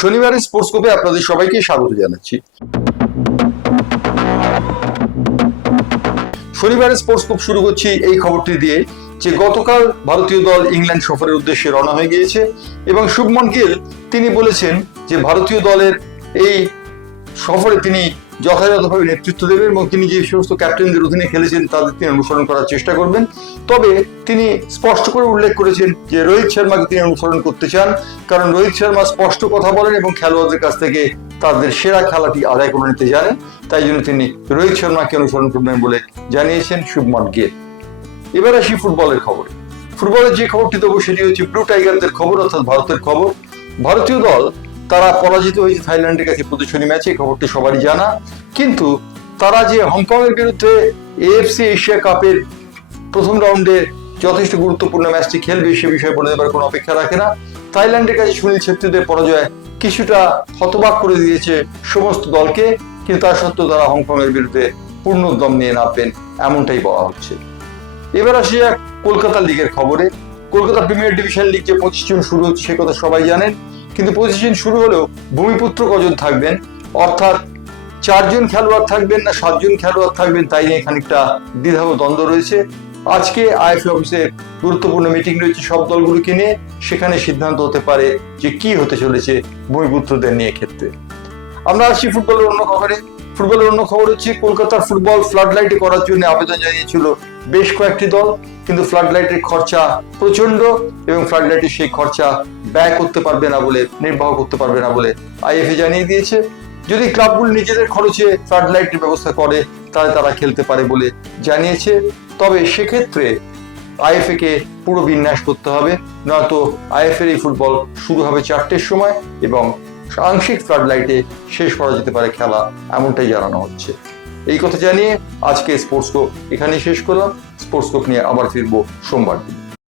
শনিবারের স্পোর্টস কোপে আপনাদের সবাইকে স্বাগত জানাচ্ছি। শনিবারের স্পোর্টস কোপ শুরু করছি এই খবরটি দিয়ে যে গতকাল ভারতীয় দল ইংল্যান্ড সফরের উদ্দেশ্যে রওনা হয়ে গিয়েছে এবং শুভমন গিল, তিনি বলেছেন যে ভারতীয় দলের এই সফরে তিনি যথাযথভাবে নেতৃত্ব দেবেন এবং তিনি যে সমস্ত ক্যাপ্টেনদের অধীনে খেলেছেন তাদের তিনি অনুসরণ করার চেষ্টা করবেন। তবে তিনি স্পষ্ট করে উল্লেখ করেছেন যে রোহিত শর্মাকে তিনি অনুসরণ করতে চান, কারণ রোহিত শর্মা স্পষ্ট কথা বলেন এবং খেলোয়াড়দের কাছ থেকে তাদের সেরা খেলাটি আদায় করে নিতে জানেন তাই জন্য তিনি রোহিত শর্মাকে অনুসরণ করবেন বলে জানিয়েছেন শুভমন গিল। এবার আসি ফুটবলের খবরে। ফুটবলের যে খবরটি দেবো সেটি হচ্ছে ব্লু টাইগারদের খবর, অর্থাৎ ভারতের খবর। ভারতীয় দল তারা পরাজিত হয়েছে থাইল্যান্ডের কাছে প্রদর্শনী ম্যাচে খবরটি সবারই জানা। কিন্তু তারা যে হংকংয়ের বিরুদ্ধে এএফসি এশিয়া কাপের প্রথম রাউন্ডে যথেষ্ট গুরুত্বপূর্ণ ম্যাচটি খেলবে সে বিষয়ে বলে দেবার কোনো অপেক্ষা রাখে না। থাইল্যান্ডের কাছে সুনীল ছেত্রীদের পরাজয় কিছুটা হতবাক করে দিয়েছে সমস্ত দলকে, কিন্তু তার সত্ত্বেও তারা হংকংয়ের বিরুদ্ধে পূর্ণ দম নিয়ে নামবেন, এমনটাই বলা হচ্ছে। এবার আসি কলকাতা লিগের খবরে। কলকাতা প্রিমিয়ার ডিভিশন লিগ যে পঁচিশ জন শুরু হচ্ছে, সে কথা সবাই জানেন। কিন্তু পঁচিশ জন শুরু হলেও ভূমিপুত্র কজন থাকবেন? অর্থাৎ চারজন খেলোয়াড় থাকবেন না সাতজন খেলোয়াড় থাকবেন, তাই নিয়ে খানিকটা দ্বিধা দ্বন্দ্ব রয়েছে। আজকে আইএফএ অফিসের গুরুত্বপূর্ণ মিটিং রয়েছে সব দলগুলোকে নিয়ে। সেখানে সিদ্ধান্ত হতে পারে যে কি হতে চলেছে ভূমিপুত্রদের নিয়ে ক্ষেত্রে। আমরা আসছি ফুটবলের অন্য খবরে। ফুটবলের অন্য খবর হচ্ছে কলকাতার ফুটবল ফ্লাড লাইটে করার জন্য আবেদন জানিয়েছিল বেশ কয়েকটি দল, কিন্তু ফ্লাড লাইটের খরচা প্রচণ্ড এবং ফ্লাড লাইটের সেই খরচা ব্যয় করতে পারবে না বলে, নির্বাহ করতে পারবে না বলে আইএফএ জানিয়ে দিয়েছে। যদি ক্লাবগুলো নিজেদের খরচে ফ্লাড লাইটের ব্যবস্থা করে, তাহলে তারা খেলতে পারে বলে জানিয়েছে। তবে সেক্ষেত্রে আইএফএ কে পুরো বিন্যাস করতে হবে, নয়তো আইএফএর এই ফুটবল শুরু হবে চারটের সময় এবং আংশিক ফ্লাডলাইটে শেষ করা যেতে পারে খেলা, এমনটাই জানানো হচ্ছে। এই কথা জানিয়ে আজকে স্পোর্টস কোপ এখানেই শেষ করলাম। স্পোর্টস কোপ নিয়ে আবার ফিরবো সোমবার দিন।